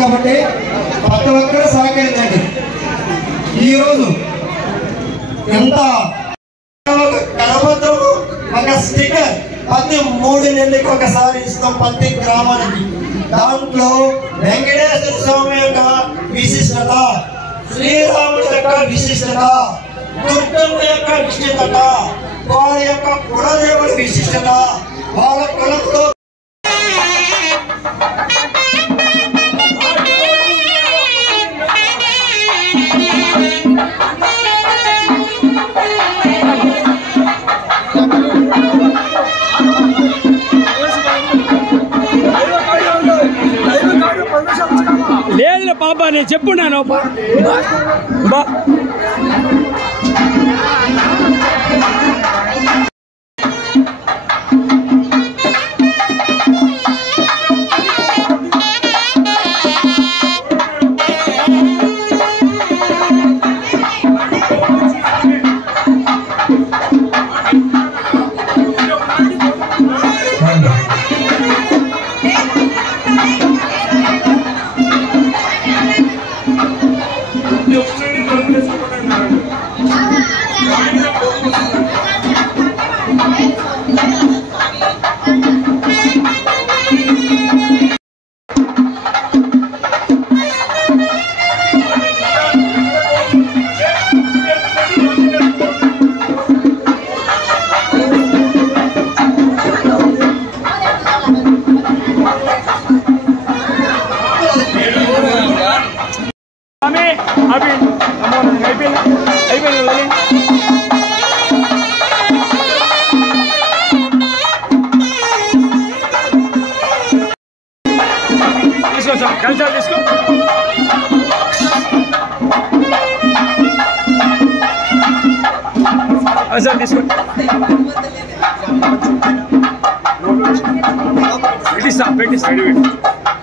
కాబట్టి ప్రతి ఒక్కరూ సహకరించండి. ఈరోజు ఎంత కరపత్రము ఒక స్టిక్కర్ ప్రతి 3 నెలలకు ఒకసారి ఇస్తాం ప్రతి గ్రామానికి. దాంట్లో వెంకటేశ్వర స్వామి యొక్క విశిష్టత, శ్రీరాముడి యొక్క విశిష్టత, దుర్గమ్మ యొక్క విశిష్టత, వారి యొక్క కులదేవుడి విశిష్టత, వాళ్ళ కులంలో లేదులే పాప, నేను చెప్పున్నాను.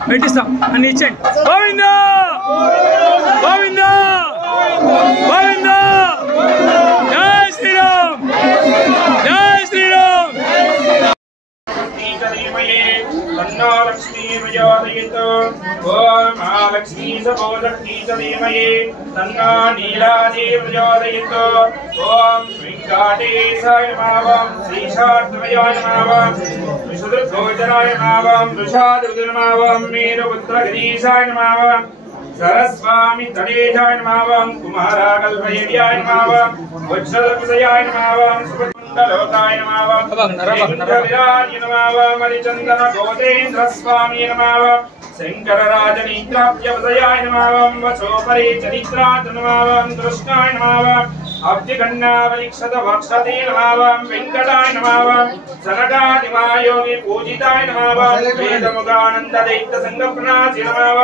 పెట్టిస్తాం అని ఇచ్చేయండి. గోవిందా గోవిందా గోవిందా, జై శ్రీరామ్ జై శ్రీరామ్. లక్ష్మీ ప్రచోదయత్. ఓం మహాలక్ష్మీ సపోలక్ష్మీ धीमहि तन्नो नीलादि प्रचोदयतु। ओम वेंकटेशाय नमः। श्रीशार्दूलाय नमः। विशुद्धगोचराय नमः। वृषादुर्गुण नमः। मेरुपुत्रगिरीशाय नमः। सरस्वामी तडेशाय नमः। कुमाराकल्पयव्याय नमः। वज्रलकुशयाय नमः। सुभद्रलोकाय नमः। इंद्रविराज नमः। मरिचंदन गोतेन्द्र स्वामी नमः। शंकरराजनीत्राभ्यवदयाय नमः। वचोपरि चरित्रात् नमः। कृष्णाय नमः। अब्धिगण्णावलिक्षत वक्षते नमः। वेंकटाय नमः। सनकादिमायोगी पूजिताय नमः। वेदमुखानंद दैत्य संगप्रणासि नमः।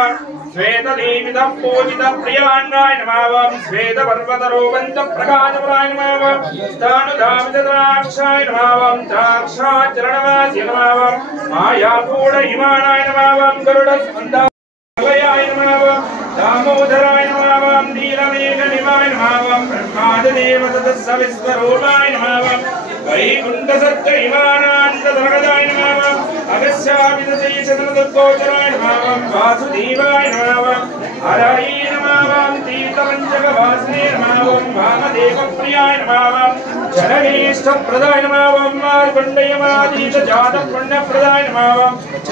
श्वेतदेवित पूजित प्रियान्नाय नमः। श्वेत पर्वतरोपंत प्रकाशपुराय नमः। स्थानुधावित द्राक्षाय नमः। द्राक्षाचरणवासि नमः। मायापूर्ण हिमानाय नमः। गरुडस्कन्धाय नमः। दामोदराय नमः। नीलमेघनिवाय नमः। ब्रह्मादिदेव तदस्सविस्वरूपाय नमः। वैकुण्ठ सत्य हिमानान्तर्गताय नमः। अगस्याविदशेषदुर्गोचराय नमः। वासुदेवाय नमः। हराय नमः। तीर्थपञ्चकवासने नमः। वामदेवप्रियाय नमः। जननीष्टप्रदाय नमः। मार्कण्डेयमादीत जातपुण्यप्रदाय नमः।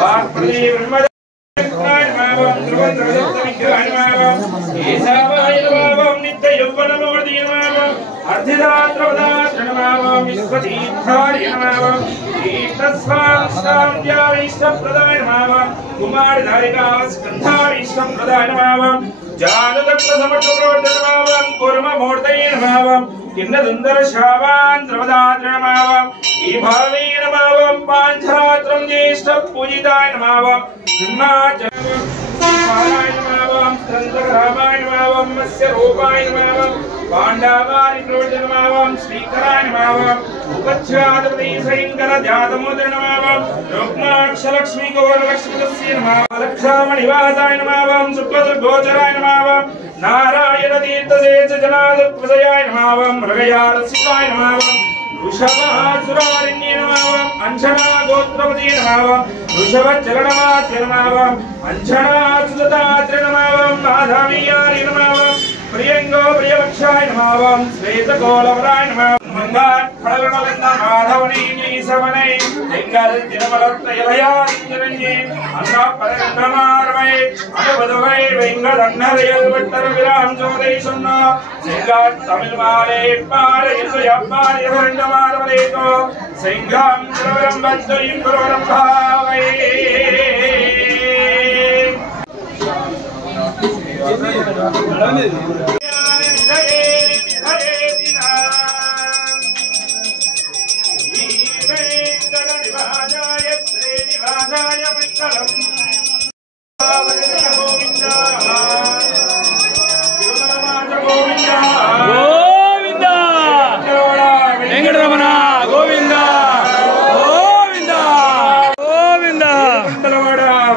वाक्प्रदे ब्रह्म नित्य यौवनमूर्ति नमः। अर्धिदात्रवदात्र नमः। विश्वतीर्थार्य नमः। तीर्थस्वामिष्टप्रदाय नमः। कुमारधारिकास्कन्धाविष्टप्रदाय नमः। जानदत्तसमर्थप्रवर्तय नमः। कूर्ममूर्तये नमः। किन्नदुन्दर शावान्ध्रवदात्र नमः। ईभावे नमः। पाञ्चरात्रं ज्येष्ठ पूजिताय नमः। सिंहाचलाय नमः। स्कन्दरामाय नमः। मत्स्य रूपाय नमः। पाण्डवाय नमः। श्रीकराय नमः। उपच्छादपति शंकर जातमोदर नमः। रुक्माक्षलक्ष्मी गौरलक्ष्मीतस्य नमः। लक्षामणिवासाय नमः। शुक्लदुर्गोचराय नमः। नारायण तीर्थसेच जनादुर्गयाय नमः। मृगयारसिकाय नमः। वृषभासुरारण्ये नमः। अंजना गोत्रपति नमः। वृषभचरणमात्य नमः। अंजना सुदतात्र नमः। माधवीयारि नमः। प्रियंगो प्रियवक्षाय नमः। श्वेतकोलवराय नमः। मंगात्फलगणवन्द माधवनीनी सवने लिंगल तिरुमलत्रयलयाञ्जनन्ये अन्नापरगन्धमार्वये अनुबधवै वेंगदन्नरयल वट्टरविराम ज्योतिषुन्नो सिंगात् तमिळ्माले पारयितु यप्पार्यवरण्डमार्वलेको सिंगां सुरवरं वत्तुरिं पुरवरं भावये।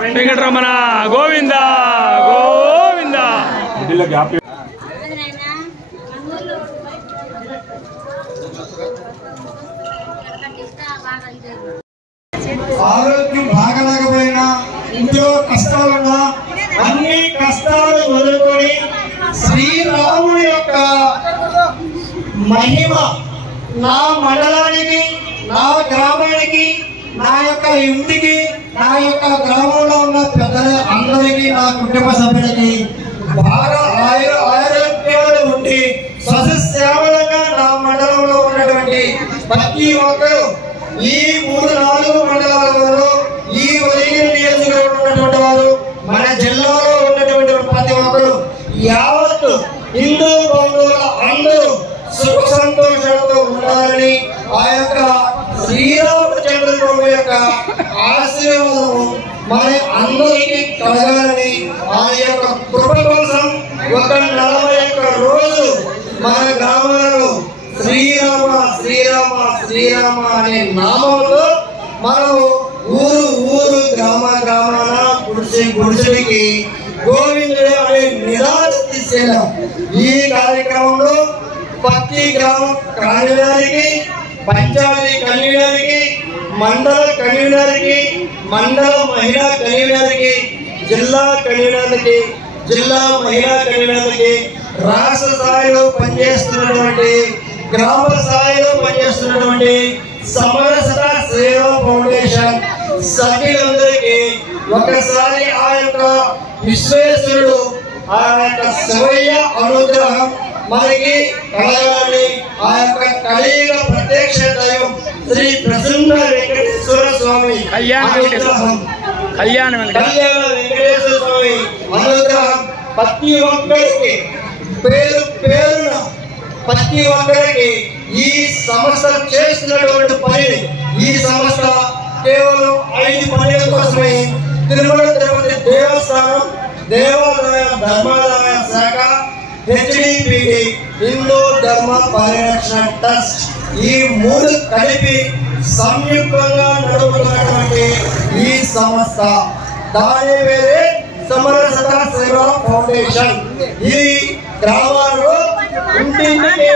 వెంకటరమణ గోవింద గోవింద. ఆరోగ్యం బాగలేకపోయినా ఇంట్లో కష్టాలున్నా అన్ని కష్టాలు వదులుకొని శ్రీరాముని యొక్క మహిమ నా మండలానికి, నా గ్రామానికి, నా యొక్క ఇంటికి, నా యొక్క గ్రామంలో ఉన్న పెద్దల అందరికీ, నా కుటుంబ సభ్యులకి బాగా ఆరోగ్యాలు ఉండి స్వశశ్యామలంగా నా మండలంలో ఉన్నటువంటి ప్రతి ఒక్కరు ఈ 3-4 మండలాలలో ఈ ఉదయగిరి నియోజకవర్గంలో ఉన్నటువంటి వారు, మన జిల్లాలో ఉన్నటువంటి ప్రతి ఒక్కరు యావత్తు హిందూ బంధువుల అందరూ సుఖ సంతోషాలతో ఉండాలని ఆ యొక్క శ్రీరామచంద్రుడి యొక్క ఆశీర్వాదం మన అందరికీ కలగాలని ఆ యొక్క కృప కోసం ఒక 41 రోజు మన గ్రామాలలో శ్రీరామ శ్రీరామ శ్రీరామ అనే నామంలో మనం ఊరు గ్రామాన గుడిసెడికి గోవిందుడు అనే నిరాశ తీసుకెళ్ళాం. ఈ కార్యక్రమంలో ప్రతి గ్రామం కన్వీనర్కి, పంచాయతీ కన్వీనర్కి, మండల కన్వీనర్కి, మండల మహిళా కన్వీనర్కి, జిల్లా కన్వీనర్కి జిల్లా మహిళా కన్వీనర్లకి, రాష్ట్ర స్థాయిలో పనిచేస్తున్నటువంటి, గ్రామ స్థాయిలో పనిచేస్తున్నటువంటి సమరసత సేవా ఫౌండేషన్ సభ్యులందరికీ ఒకసారి ఆ యొక్క విశ్వేశ్వరుడు ఆ యొక్క శివయ్య అనుగ్రహం మనకి కలగాలి. ఆ యొక్క కలియుగ ప్రత్యక్ష దైవం శ్రీ ప్రసన్న వెంకటేశ్వర స్వామి అనుగ్రహం, కళ్యాణ వెంకటేశ్వర స్వామి అనుగ్రహం ప్రతి ఒక్కరికి పేరు పేరున ప్రతి ఒక్కరికి ఈ సంస్థ చేస్తున్నటువంటి పని, ఈ సంస్థ కేవలం 5 పనుల కోసమే తిరుమల తిరుపతి దేవస్థానం, దేవాదాయ ధర్మాదాయ శాఖ, హెచ్డిపిటి హిందూ ధర్మ పరిరక్షణ ట్రస్ట్ ఈ 3 కలిపి సంయుక్తంగా నడుపుతున్నటువంటి ఈ సంస్థ, దాని పేరే సమరసత సేవా ఫౌండేషన్. ఈ గ్రామాల్లో ఇంటింటికి